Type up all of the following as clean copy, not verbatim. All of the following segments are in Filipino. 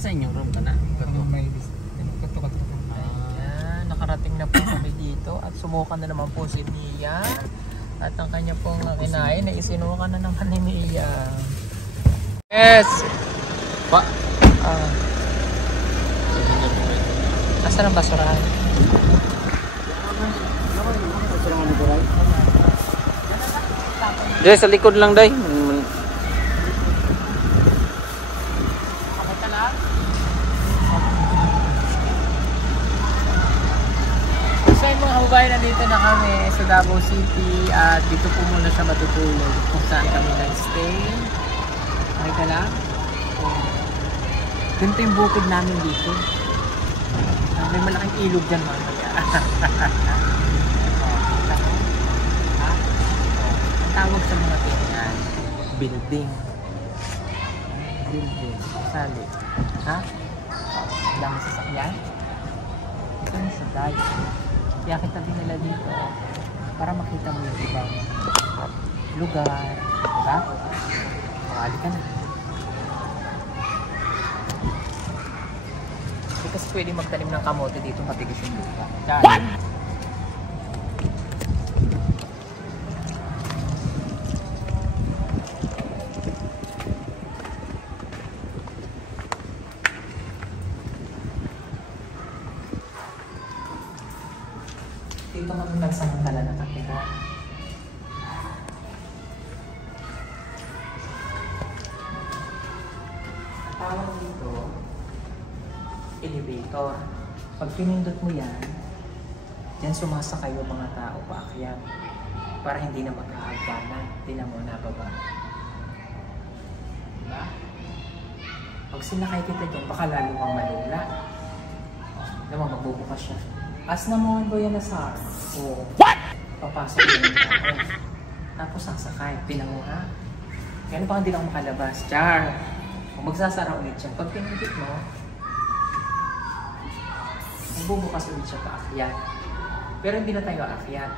Sa inyong room ka na? May kato. Ayan, nakarating na po kami dito at sumukan na naman po si Mia. At ang kanya pong kinain na isinukan na naman ni Mia. Yes! Pa! Asan ang basurahan? Dahil sa likod lang day. So yung mga kababayan, nandito na kami sa Davao City at dito po muna siya matutulog kung saan kami nag-stay. Okay ka lang? Ganito yung bukid namin dito. May malaking ilog dyan mamaya. Ang tawag sa mga ganyan, building. Building. Sali. Ha? Ang dami sasakyan. Ito yung sa dive. Kaya kita din nila dito para makita mo yung ibang lugar. Diba? Makali ka na. Hindi kasi pwede magtanim ng kamote dito matigas yung lupa. What? Dito kami nagsamantala na katira. Tawag dito, elevator. Pag pinindot mo yan, dyan sumasakay yung mga tao paakyat para hindi na magkahagdanan. Tingnan mo na baba. Diba? Pag sinakay kita dyan, baka lalo kang malula. Naman, magbubukas siya. As na mo ang yan na sa o papasok na yung tao. Tapos sasakay. Tingnan mo ha. Kaya baka hindi lang makalabas. Char! Kung magsasara ulit siya, pag pinindot mo, magbubukas ulit siya paakyat. Pero hindi na tayo aakyat.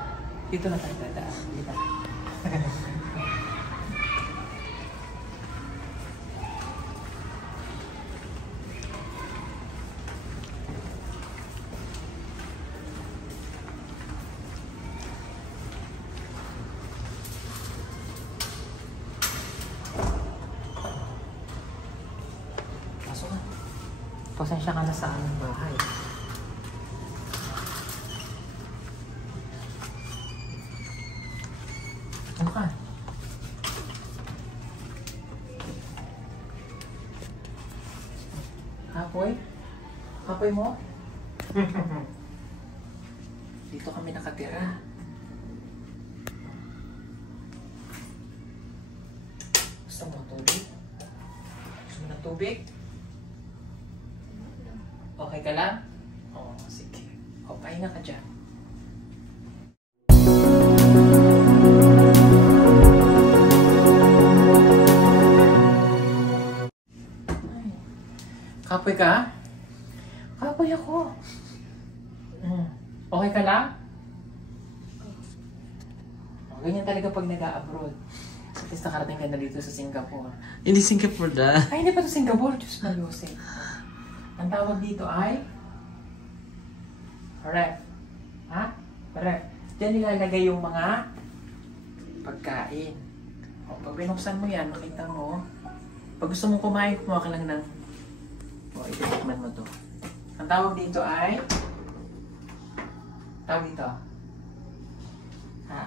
Dito na tayo dadaan. Dito. Pasok na. Pasensya ka na sa aming bahay. Ano ka? Kapoy? Kapoy mo? Dito kami nakatira. Gusto mo tubig? Gusto mo ng tubig? Okay ka lang? Oo, sige. O, pahinga ka dyan. Kapoy ka? Kapoy ako. Okay ka lang? Ganyan talaga pag nag-a-abroad. At least nakarating ka na dito sa Singapore. Hindi Singapore da. Ay, hindi pa ito Singapore. Diyos mo, Yosef. Ang tawag dito ay ref. Ha? Ref. Diyan nilalagay yung mga pagkain. O, pag binuksan mo yan, makita mo. Pag gusto mong kumain, kumuha ka lang ng itikman mo to. Ang tawag dito ay tawag dito. Ha?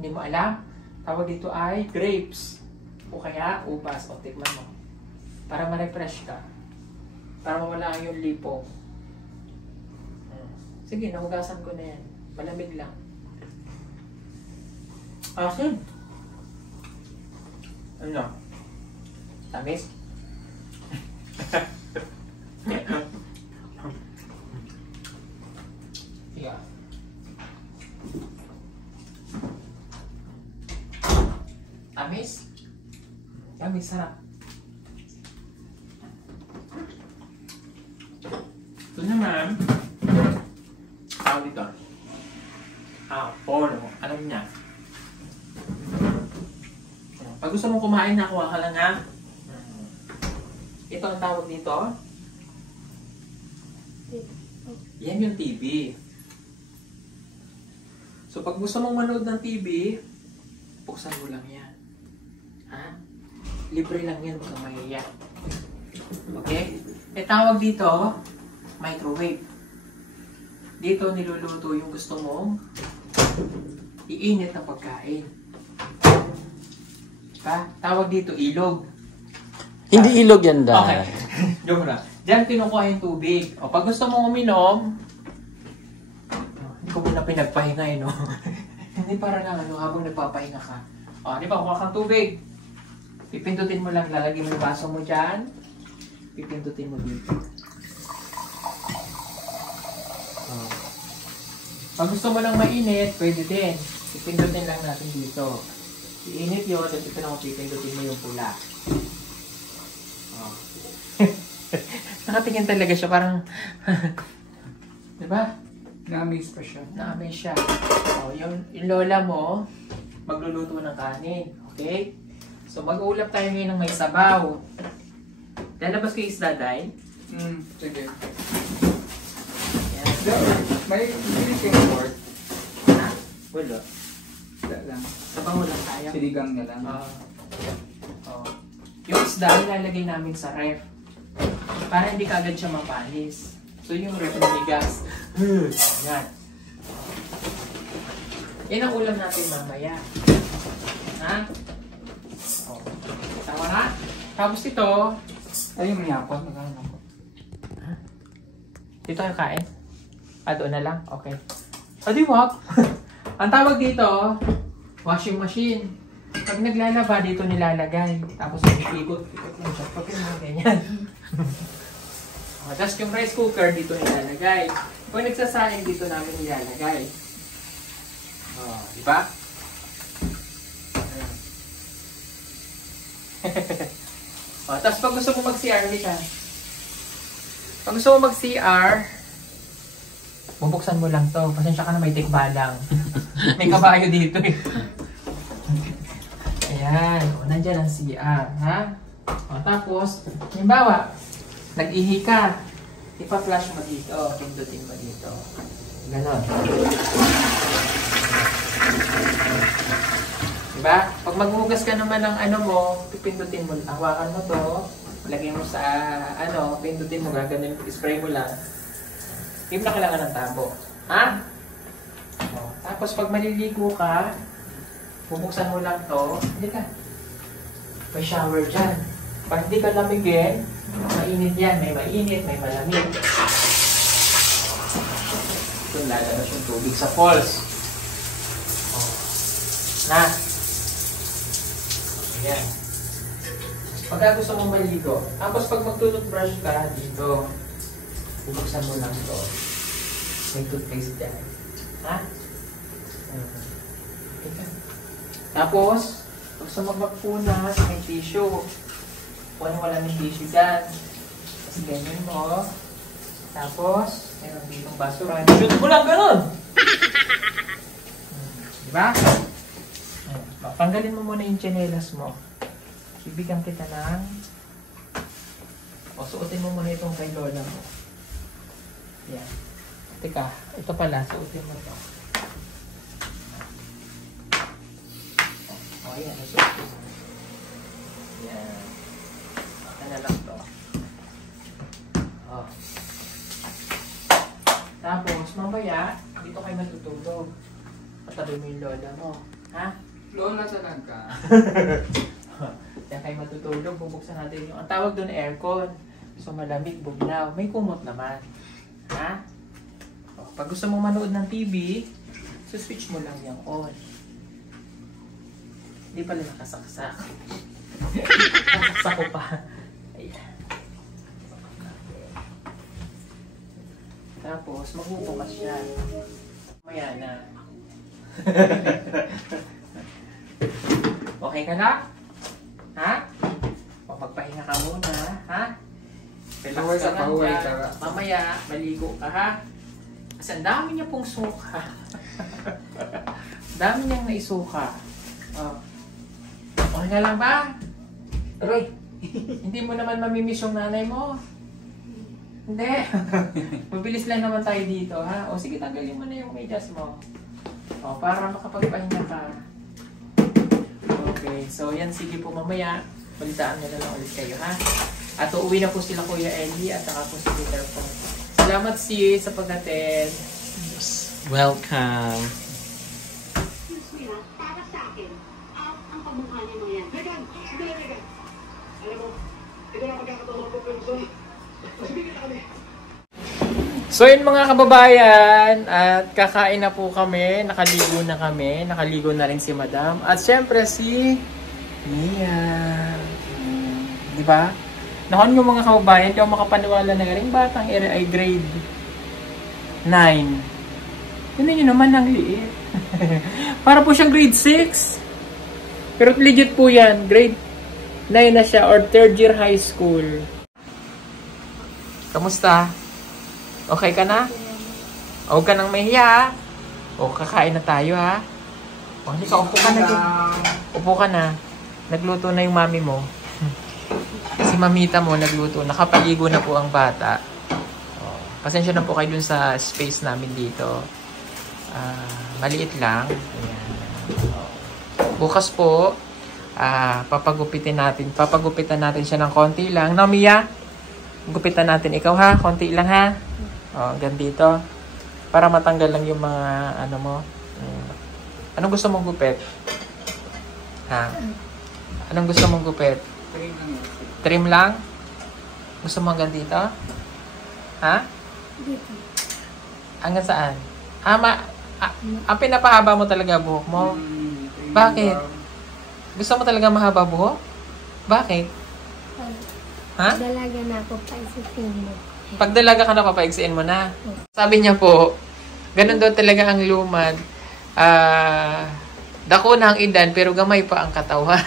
Hindi mo alam? Tawag dito ay grapes. O kaya ubas. O, tikman mo. Para ma-refresh ka. Para mawala yung lipo. Sige, nahugasan ko na yan. Malamig lang. Asin. Ano? Tamis? Yeah. Tamis? Tamis, sarap. Ito naman, tawag dito. Apple. Alam niya. Pag gusto mong kumain, nakuha ka lang ha. Ito ang tawag dito. Yan yung TV. So pag gusto mong manood ng TV, buksan mo lang yan. Ha? Libre lang yan, huwag kang mahiya. Okay? E tawag dito, microwave. Dito niluluto yung gusto mong iinit na pagkain. Diba? Tawag dito ilog. Hindi ilog yan, Day. Okay. Joke na. Diyan kinukuha yung tubig. O pag gusto mong uminom, hindi ko muna pinagpahinga no? Hindi para lang habang nagpapahinga ka. O, di ba, kuha kang tubig. Pipindutin mo lang, lalagay mo yung baso mo dyan. Pipindutin mo dito. O. Pag gusto mo lang mainit, pwede din. Pipindutin lang natin dito. Iinit yun, at ito na kung pipindutin mo yung pula. O. Nakatingin talaga siya, parang... di ba? Na-amaze pa siya. Na-amaze siya. O, yung lola mo, magluluto ng kanin. Okay? So, mag-uulap tayo ngayon ng may sabaw. Lalabas ko yung isda, Day? Sige. Yan. May bilis yung pork. Ha? Wala. Wala lang. Sabaw mo lang tayo. Siligang na lang. Yung isda, ilalagay namin sa ref. Para hindi kaagad siya mapanis. So, yung ref na may gas. Yan. Yan ang ulam natin mamaya. Ha? O. Tama na? Tapos ito, Ay, yung yapon. Magkano ako? dito kayo kain? Doon na lang? Okay. Di wag. Ang tawag dito, washing machine. Pag naglalaba, dito nilalagay. Tapos ikot lang siya. Pag yung mga ganyan. Tapos yung rice cooker, dito nilalagay. Pag nagsasaing, dito namin nilalagay. Di ba? Tapos pag gusto mo mag-CR, hindi ka. Pag gusto mo mag-CR, bubuksan mo lang to. Pasensya ka na, may tikbalang. May kabayo dito eh. Ayan. Nandyan ang CR. Ha? Tapos, halimbawa, nag-ihi ka. Ipa-flash mo dito. Pindutin mo dito. Ganon. Diba? Pag maghugas ka naman ng ano mo, pipindutin mo. Hawakan mo to. Lagay mo sa pindutin mo. Gaganon. Spray mo lang. Hindi mo na kailangan ng tabo. Ha? Tapos pag maliligo ka, bubuksan mo lang to. Hindi ka. May shower dyan. Pag hindi ka lamigin, mainit yan. May mainit, may malamig. Ito lalabas yung tubig sa falls. Na. Ayan. Pagka gusto mong maligo, tapos pag magtututbrush ka dito, bubuksan mo lang ito. May toothpaste dyan. Ha? Tapos, pag gusto mong magpunas, may tissue. Kung wala may tissue dyan. Tapos ganyan mo. Tapos, meron ditong basura. Shoot mo lang ganun! Diba? Tanggalin mo muna yung tsinelas mo. Bibigyan kita ng... suotin mo muna itong kay lola mo. Yan. Teka, ito pala, suotin mo ito. Ayan, suotin mo. Yan. Ano lang ito. Tapos, mamaya, dito kayo matutulog. Patabi mo yung lola mo. Ha? Lola talaga. Diyan kayo matutulog, bubuksan natin yung... Ang tawag doon aircon. So malamig, bugnaw. May kumot naman. Ha? Pag gusto mong manood ng TV, switch mo lang yung on. Hindi pala nakasaksak. Nakasaksak ko pa. Ayan. Tapos, magbubukas yan. Maya na. Okay ka na? Ha? O magpahinga ka muna, ha? Pahuway Relax ka, pahuway dyan. ka. Mamaya, maligo ka, ha? Kasi ang dami niya pong suka. Dami niyang naisuka. Okay nga lang ba? Aroy, Hindi mo naman mamimiss yung nanay mo. Hindi. Mabilis lang naman tayo dito, ha? O sige, tanggalin mo na yung medyas mo. O, para makapagpahinga ka. Okay, so yan, sige po mamaya. Balitaan nyo na lang ulit kayo, ha? At uuwi na po sila Kuya Ellie at saka po si Peter po. Salamat sis sa pag-attend. Welcome. Para sa akin, ang pamukha niya mo yan. Megan! Sandali, Megan! Alam mo, ito na pagkakataon ko pero gusto. Masibigit na kami. So yun mga kababayan, at kakain na po kami, nakaligo na kami, nakaligo na rin si Madam. At syempre si Mia. Di ba? Nahon yung mga kababayan, di ako makapaniwala na rin batang ay grade 9. Tignan nyo naman ang liit. Para po siyang grade 6. Pero legit po yan, grade 9 na siya or 3rd year high school. Kamusta? Okay ka na? Huwag ka nang mahiya. O, kakain na tayo ha. O, hindi ka, upo ka na. Upo ka na. Nagluto na yung mami mo. Si mamita mo nagluto. Nakapaligo na po ang bata. O, pasensya na po kayo dun sa space namin dito. Maliit lang. Ayan. Bukas po, papagupitan natin siya ng konti lang. No, Mia? Gupitan natin ikaw ha. Konti lang ha. O, hanggang dito. Para matanggal lang yung mga ano mo. Anong gusto mong gupit? Ha? Anong gusto mong gupit? Trim lang? Gusto mo hanggang dito? Ha? Dito. Hanggang saan? Ang pinapahaba mo talaga buhok mo? Bakit? Gusto mo talaga mahaba buhok? Bakit? Ha? Dalaga na ako pa isipin mo. Pag dalaga ka na, papaigsiin mo na. Sabi niya po, ganun daw talaga ang lumad. Dako na ang edad, pero gamay pa ang katawan.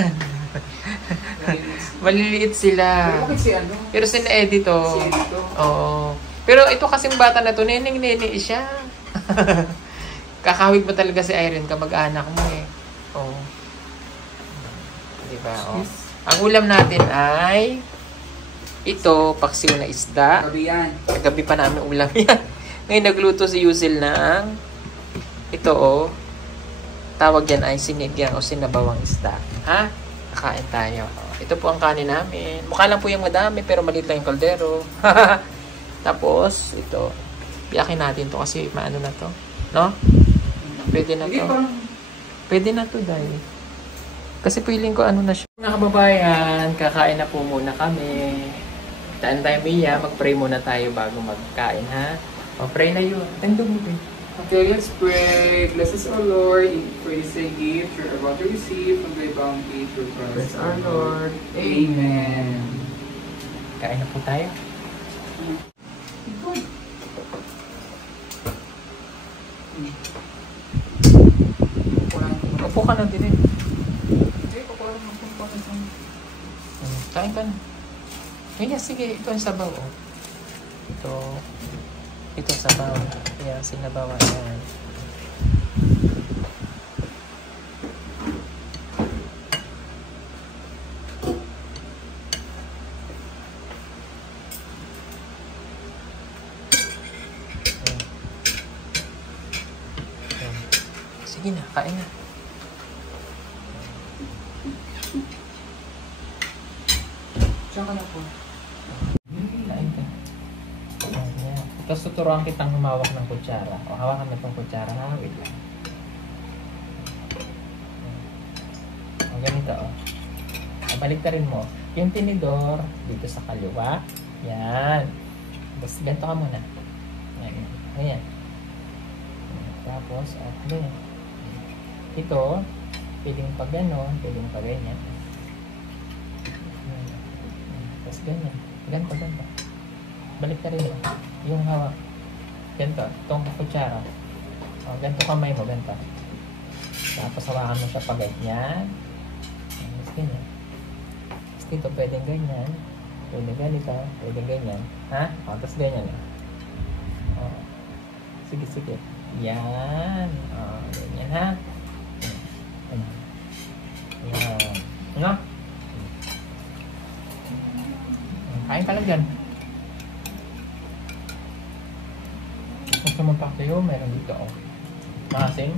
Maliliit sila. Pero bakit si ano? Pero sina-edit oh. Si Edito? Oo. Pero ito kasing bata na to, neneng-nene siya. Kakawig mo talaga si Irene, kamag-anak mo eh. Oo. Diba? Oh. Ang ulam natin ay ito, paksiw na isda. Gabi yan. Gabi pa namin ulam yan. Ngayon nagluto si Yusil ng ito oh. Tawag yan ay sinigang o sinabawang isda. Ha? Kakain tayo. Ito po ang kanin namin. Mukha lang po yung madami pero maliit lang yung kaldero. Tapos, ito. Piyakin natin to kasi maano na to. No? Pwede na to. Pwede na to dahil. Kasi feeling ko ano na siya. Mga kababayan, kakain na po muna kami. Taan tayo Mia, mag-pray muna tayo bago magkain ha. O, pray na yun. Tandog mo din. Okay, let's pray. Bless us, O Lord, for this gift you're about to receive from thy bounty through Christ. Bless our Lord. Amen. Kain na po tayo. Upo ka na din eh. Kain ka na. Kaya sige, ito ang sabaw. Oh. Ito sabaw. Kaya sinabawan yan. Sige na, kain na. Diyan ka na po. Kain ka. Ayan. Tapos tuturuan kitang humawak ng kutsara. O, hawakan mo itong kutsara ha. Wait lang. O, ganito o. Balik ka rin mo. Yung tinidor, dito sa kaliwa. Yan. Tapos, ganito ka muna. Ayan. Ayan. Tapos, ganyan. Ito, pwedeng pag gano'n, pwedeng pag ganyan. Tapos ganyan. Ganito. Balik ka rin mo. Yung hawak. Ganito. Itong kutsara. O, ganito kamay mo. Ganito. Tapos hawakan mo siya pag ganyan. Tapos ganyan. Tapos dito pwedeng ganyan. Pwedeng ganito. Pwedeng ganyan. Ha? O, tapos ganyan. O. Sige. Yan. O, ganyan ha. Yan. No? Kain ka lang dyan. Gusto mo pa kayo, meron dito oh. Maasim.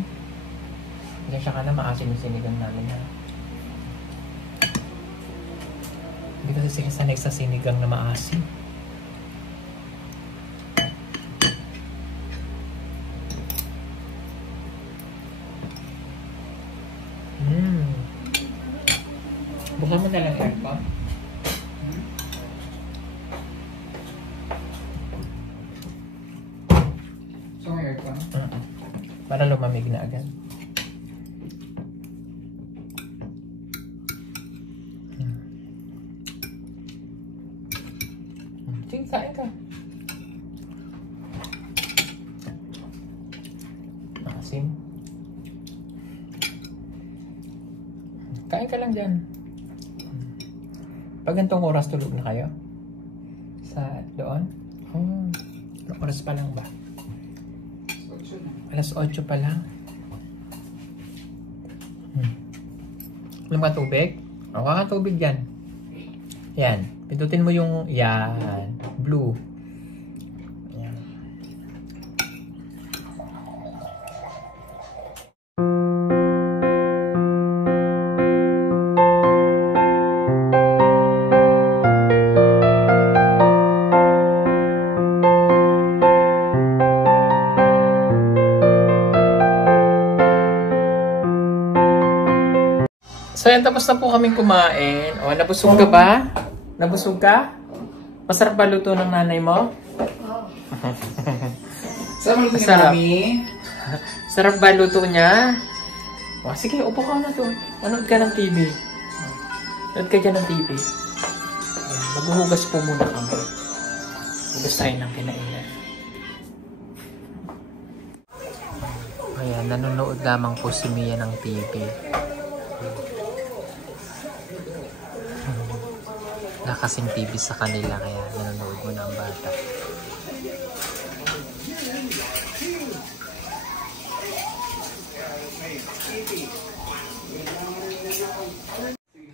Diyan siya ka na, maasim yung sinigang namin ha. Hindi kasi sanay sa sinigang na maasim. Buksan mo na lang aircon. So, may aircon? Para lumamig na agad. Sige, kain ka. Maasim. Kain ka lang dyan. Pag gantong oras tulog na kayo? Sa doon? Oh, oras pa lang ba? Alas 8 pa lang. Alam ka tubig? O, ka tubig dyan. Yan. Pindutin mo yung yan. Blue. Yan. So yan, tapos na po kaming kumain. O, nabusog ka ba? Nabusog ka? Masarap ba luto ng nanay mo? Sarap luto ni Sarap. Mami. Sarap ba luto niya? O, sige, upo ka na doon. Manood ka ng TV. Manood ka dyan ng TV. Ayan, maghuhugas po muna kami. Hugas tayo ng kinainan. Ayan, nanonood lamang po si Mia ng TV. Nakasing TV sa kanila kaya nanonood mo na ang bata.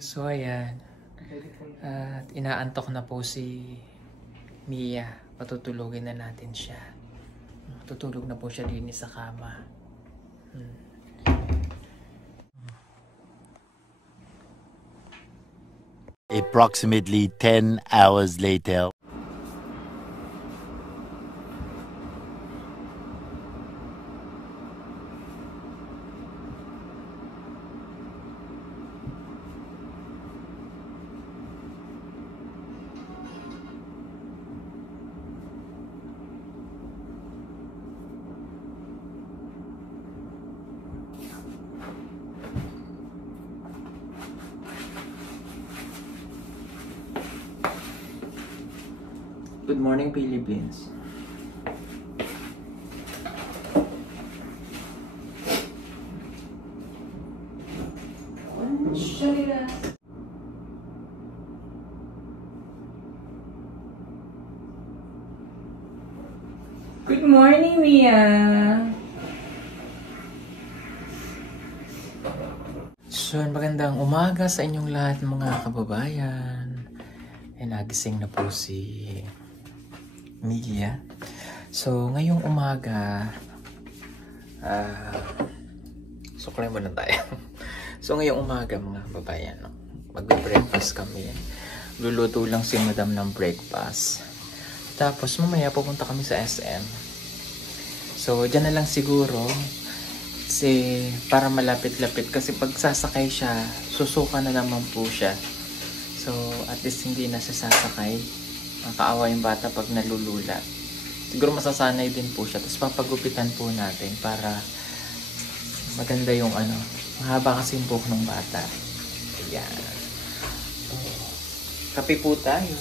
So ayan. At inaantok na po si Mia. Patutulogin na natin siya. Tutulog na po siya din sa kama. Approximately 10 hours later. Good morning, Philippines. Good morning, Mia. So, magandang umaga sa inyong lahat mga kababayan. Nagising na po si Mia. So, ngayong umaga, suklay muna tayo. So, ngayong umaga mga kababayan, no? Mag-breakfast kami. Luluto lang si Madam ng breakfast. Tapos, mamaya pupunta kami sa SM. So, dyan na lang siguro. Kasi, para malapit-lapit. Kasi pag sasakay siya, susuka na naman po siya. So, at least hindi na siya sasakay. Nakakaawa yung bata pag nalulula. Siguro masasanay din po siya. Tapos papagupitan po natin para maganda yung ano. Mahaba kasi yung buhok ng bata. Ayan. So, kape po tayo.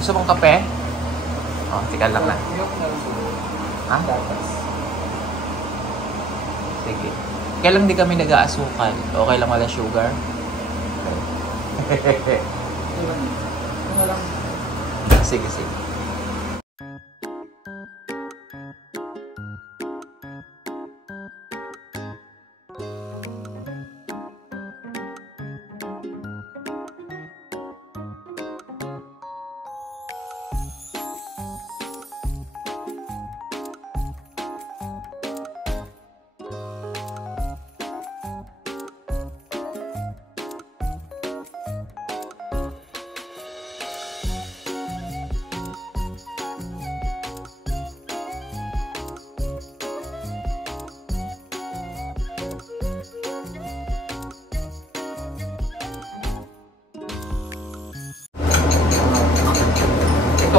Gusto mong kape? Oh, tika lang na. Ha? Sige. Kaya lang di kami nag-aasukal. Okay lang wala sugar? Sige, sige.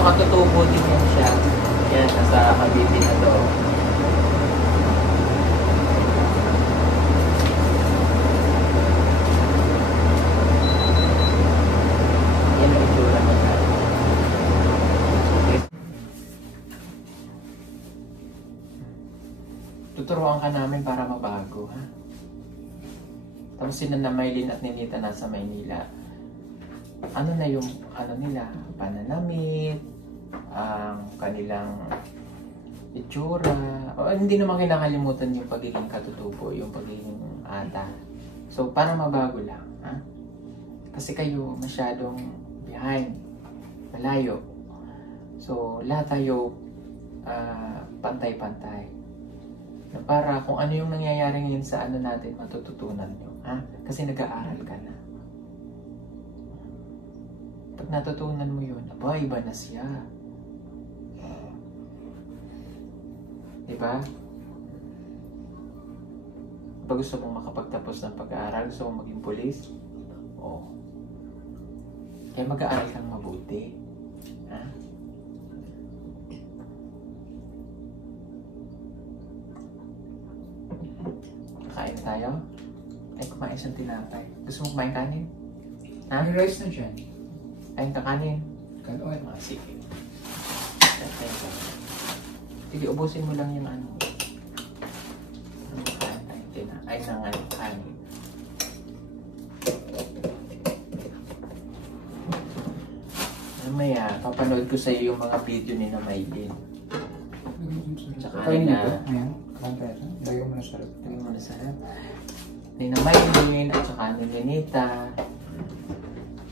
makatutubo din yan siya. Yan, nasa Habibi na to. Yan ang itsura niya. Tuturuan ka namin para mabago, ha? Tapos sila na Maylin at Ninita nasa Maynila. Ano na yung, ano nila, pananamit, ang kanilang itsura. O, hindi naman kinakalimutan yung pagiging katutubo, yung pagiging ata. So, para mabago lang, ha? Kasi kayo masyadong behind, malayo. So, lahat tayo pantay-pantay. Na para kung ano yung nangyayari ngayon sa ano natin, matututunan nyo. Ha? Kasi nag-aaral ka na. Pag natutunan mo yun, aba, iba na siya. Diba? Pag gusto mong makapagtapos ng pag-aaral, gusto mong maging pulis, oo. Kaya mag-aaral kang mabuti. Ha? Kain tayo? Ay, kumain siyang tinapay. Gusto mo kumain kanin? Ha? May rice na dyan. Kain ka kanin? Kanon. Sige. Sige, ubusin mo lang yung ano. Ay, nang ano, kanin. Mamaya, papanood ko sa iyo yung mga video ni na Maylin. Tsaka Kain na. dito. Ayan. Kain tayo. Lagay mo na sarap. Lagay mo na sarap. Ni na Maylin at saka ni Ninita.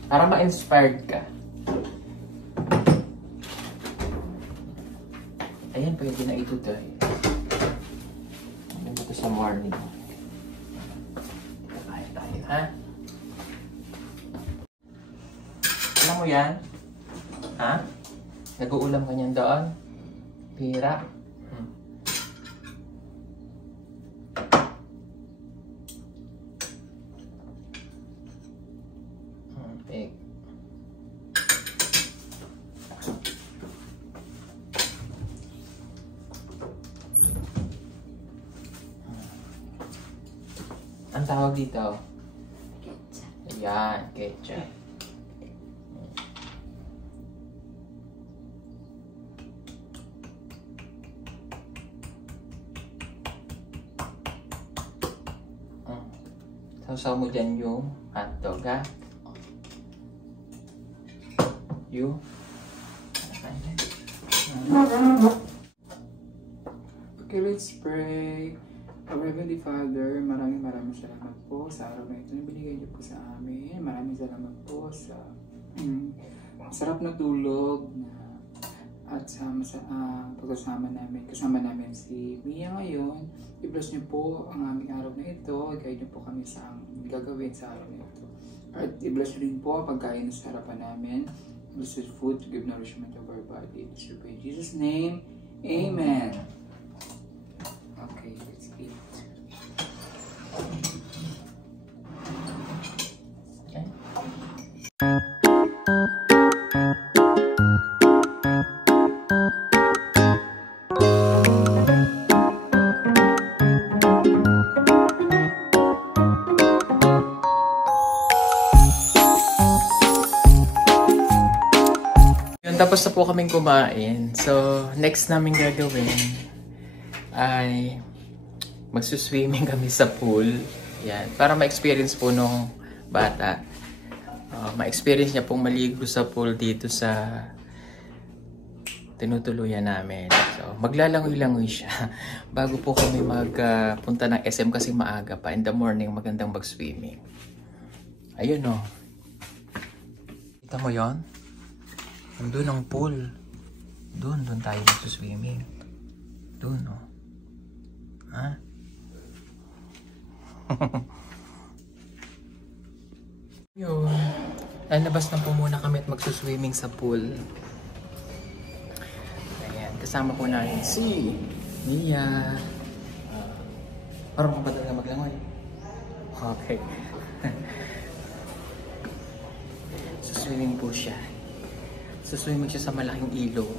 Para ma-inspired ka. Ayan, pwede na ito dahil. Maganda ito sa morning. Kain tayo, ha? Alam mo yan? Ha? Nag-uulam ka niyan doon? Pira? Egg. Ang tawag dito? Ketchup. Ayan, ketchup. Sausaw mo dyan yung hotdog, ha? You? Okay, let's pray. Our Heavenly Father, maraming salamat po sa araw na ito na binigay niyo po sa amin. Maraming salamat po sa sarap na tulog at pagkasama namin si Mia ngayon. I-bless niyo po ang aming araw na ito. I-guide niyo po kami sa gagawin sa araw na ito. At i-bless niyo rin po ang pagkain sa harapan namin. Bless the food to give nourishment of our body. This we pray in Jesus' name. Amen. Okay, let's eat. Okay. Tapos na po kaming kumain. So, next namin gagawin ay magsuswimming kami sa pool. Yan. Para ma-experience po nung bata. Ma-experience niya pong maligo sa pool dito sa tinutuluyan namin. So, maglalangoy-langoy siya. Bago po kami magpunta ng SM kasi maaga pa. In the morning, magandang mag-swimming. Ayun o. Kita mo yon? Doon ang pool. Doon tayo magsuswimming. Doon, oh. Ha? Yun. Lalabas na po muna kami at magsuswimming sa pool. Ayan. Kasama po natin si Mia. Parang kapatid na maglangoy. Okay. Suswimming po siya. Suswimming siya sa malaking ilog.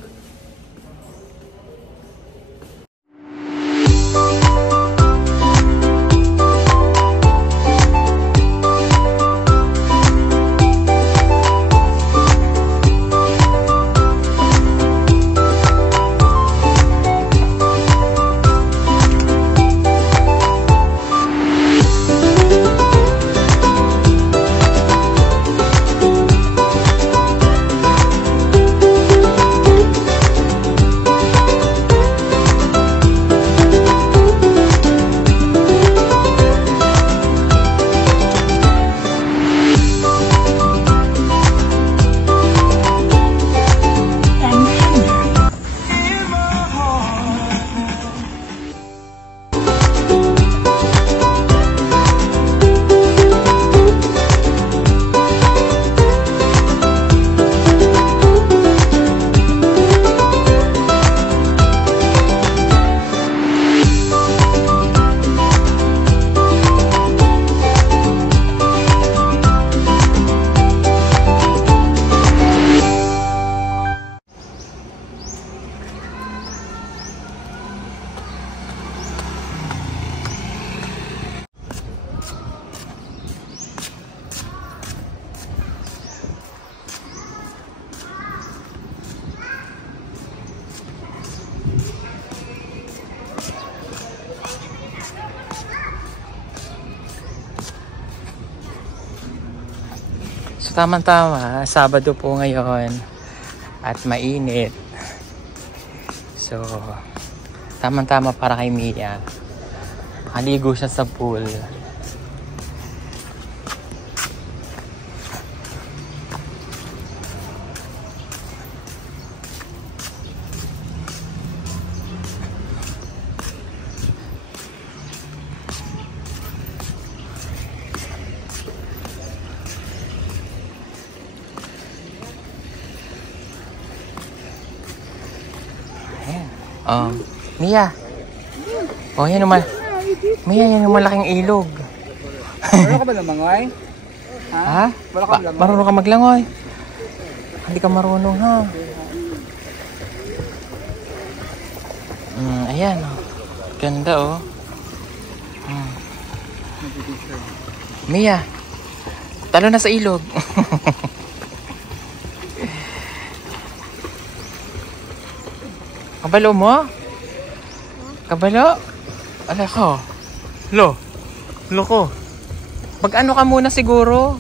Tama-tama, Sabado po ngayon at mainit. So, tama-tama para kay Mia. Nakaligo siya sa pool. Mia. Oh, yan naman. Mia, yan yung malaking ilog. Marunong ka ba lumangoy? Ha? Wala ka lumangoy? Marunong ka maglangoy? Hindi ka marunong, ha? Ayan, oh. Ganda, oh. Mia, talo na sa ilog. Kabalo mo? Kabalo? Ala ko. Loko. Mag-ano ka muna siguro?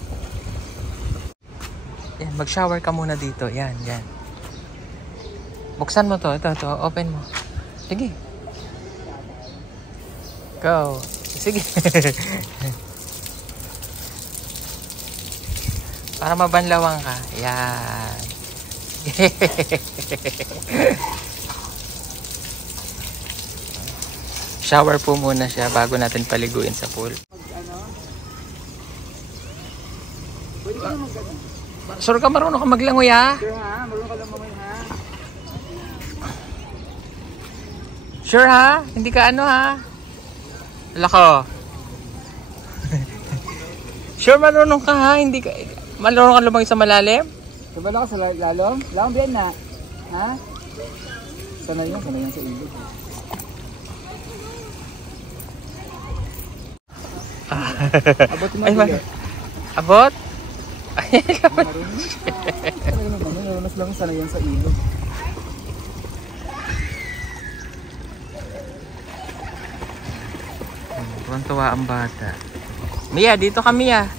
Yan, mag-shower ka muna dito. Yan. Buksan mo to. Ito. Open mo. Sige. Go. Sige. Para mabanlawang ka. Yan. Shower po muna siya bago natin paliguin sa pool. Pwede ka na mag-ano? Sure ka marunong ka maglangoy, ha? Sure ha? Marunong ka lumangoy ha? Sure, ha? Hindi ka ano, ha? Lako. Sure marunong ka, ha? Hindi ka marunong ka lumangoy sa malalim? Kabala ka sa lalong? Lalong biyan na. Ha? Sanay yan sa ilog. Abot mo ulit. Abot? Narunas lang sanay yan sa ilog. Tuwan-tuwa ang bata. Mia, dito ka, Mia.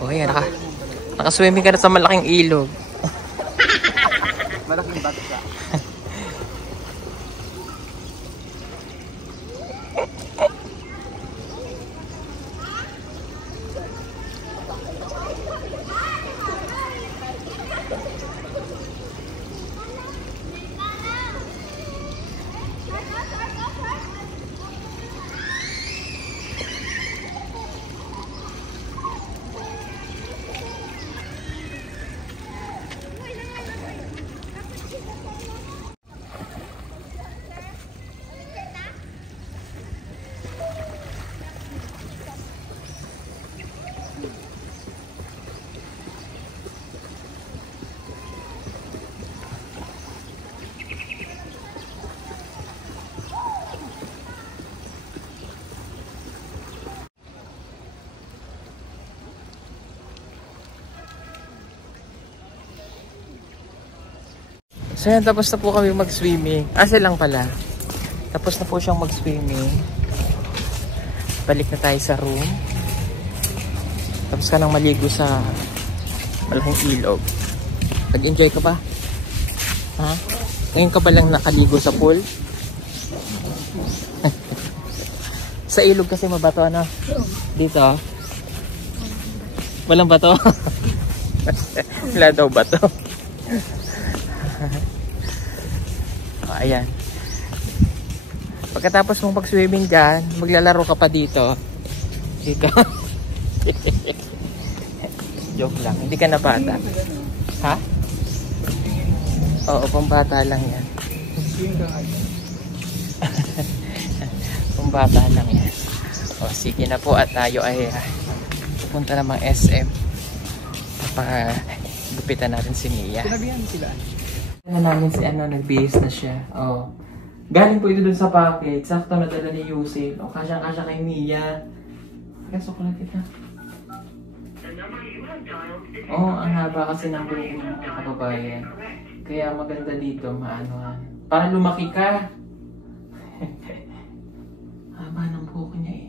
Oh, yan. Nakaswimming ka na sa malaking ilog. Malaking bato ka. So yan, tapos na po kami mag-swimming. Siya lang pala. Tapos na po siyang mag-swimming. Balik na tayo sa room. Tapos ka lang maligo sa malaking ilog. Nag-enjoy ka ba? Ha? Ngayon ka ba lang nakaligo sa pool? Sa ilog kasi mabato, ano? Dito? Walang bato? Wala daw bato. Ayan. Pagkatapos mong pag-swimming dyan, maglalaro ka pa dito. Dito. Joke lang. Hindi ka na bata. Ha? Oo, pambata lang yan. Pambata lang yan. O, sige na po at tayo ay pupunta namang SM. Gupitan natin si Mia. Sinabihan sila. Namin si nagbihis na siya. Oh. Galing po ito dun sa package. Sakto nadala ni Yusef. O, kasya-kasya kay Mia. Kaso ko lang kita. Ang haba kasi ng buhok ng mga kababayan. Kaya maganda dito, maanuhan. Para lumaki ka. Haba ng buhok niya eh.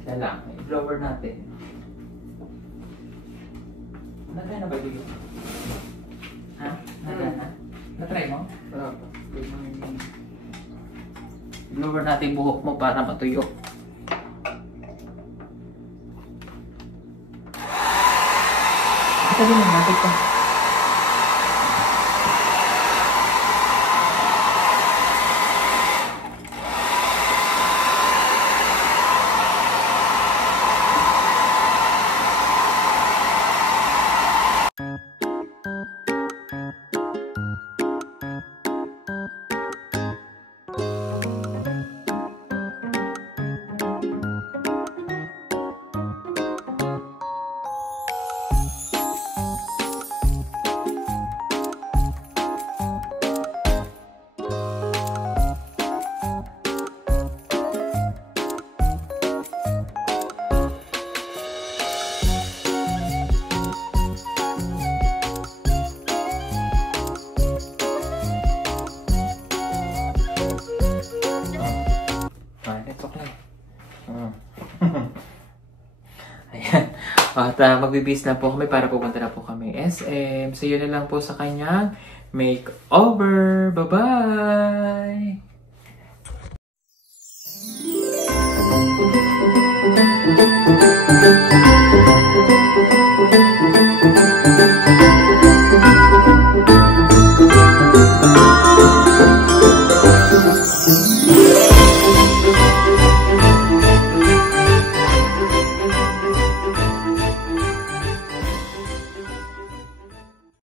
Siya lang. I-blower natin. Natry na ba dito? Ha? Natry na? Natry mo? I-blower natin buhok mo para matuyo. Ito din ang natin pa. Ayan. At magbibis na po kami para pupunta na po kami SM. So yun na lang po sa kanyang makeover. Bye-bye!